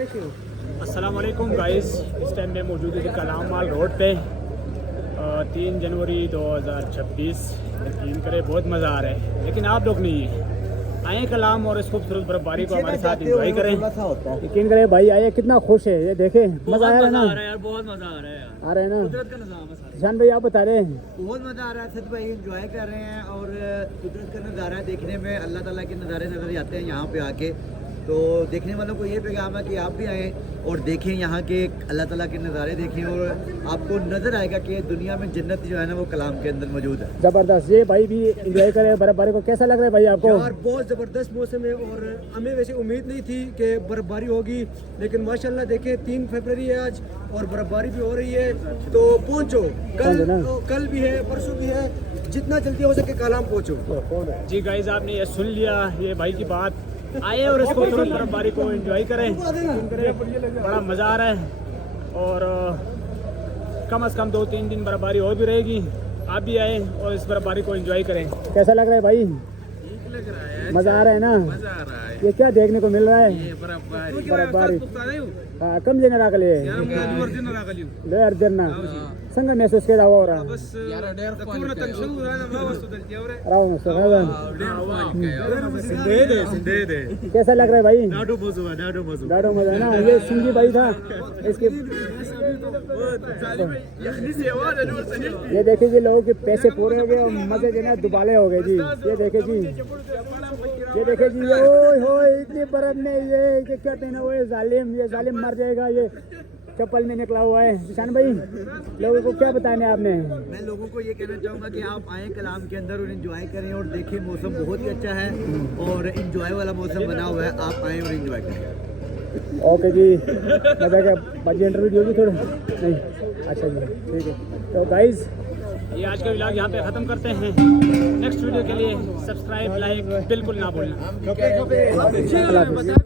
अस्सलाम वालेकुम गाइस, इस टाइम में मौजूद है कलाम माल रोड पे 3 जनवरी 2026। यकीन करें बहुत मज़ा आ रहा है, लेकिन आप लोग नहीं है आए कलाम और इस खूबसूरत बर्फबारी को हमारे साथ एंजॉय करें। यकीन करें भाई आए कितना खुश है, ये देखे मज़ा आ रहा है ना यार, बहुत मजा आ रहा है यार, आ रहा है ना। कुदरत का निज़ाम है सारा। शान भाई आप बता रहे हैं बहुत मजा आ रहा है सच भाई, एंजॉय कर रहे हैं और कुदरत का नज़ारा देखने में अल्लाह ताला के नज़ारे नजर आते हैं यहाँ पे आके। तो देखने वालों को ये पैगाम है कि आप भी आएँ और देखें यहाँ के अल्लाह ताला के नज़ारे देखें और आपको नज़र आएगा कि दुनिया में जन्नत जो है ना वो कलाम के अंदर मौजूद है। ज़बरदस्त, ये भाई भी एंजॉय करे बर्फबारी को। कैसा लग रहा है भाई आपको? यार बहुत ज़बरदस्त मौसम है और हमें वैसे उम्मीद नहीं थी कि बर्फबारी होगी, लेकिन माशाल्लाह देखें 3 फरवरी है आज और बर्फबारी भी हो रही है। तो पहुँचो, कल भी है, परसों भी है, जितना जल्दी हो सके कलाम पहुँचो। जी गाइस, आपने ये सुन लिया ये भाई की बात। आए और इसको बर्फबारी को एंजॉय करें, बड़ा मज़ा आ रहा है और कम से कम 2-3 दिन बर्फबारी और भी रहेगी। आप भी आए और इस बर्फबारी को एंजॉय करें। कैसा लग रहा है भाई? ठीक लग रहा है, मज़ा आ रहा है ना? मजा आ रहा है। ये क्या देखने को मिल रहा है? ये बर्फबारी कम जन राखले ले अर्जन संग महसूस केला हो रहा कैसा लग रहा है भाई? डाडो मजा है ना। ये सिंगी भाई था इसके। ये देखिए जी, लोगों के पैसे पूरे हो गए और मजे के ना दुबाले हो गए जी। ये देखे जी, ये देखे जी, ये ओए होए इतनी बर्फ में ये क्या पहने हुए जालिम, ये जालिम मर जाएगा। ये चप्पल में निकला हुआ है। किसान भाई लोगों को क्या बताने आपने? मैं लोगों को ये कहना चाहूँगा कि आप आए कलाम के अंदर और एंजॉय करें और देखें, मौसम बहुत ही अच्छा है और एंजॉय वाला मौसम बना हुआ है। आप आएँ और एंजॉय करें। ओके जी, मजा क्या बाजी इंटरव्यू होगी थोड़ा नहीं? अच्छा जी, ठीक है। तो गाइज ये आज का व्लॉग यहाँ पे ख़त्म करते हैं। नेक्स्ट वीडियो के लिए सब्सक्राइब लाइक बिल्कुल ना भूलना।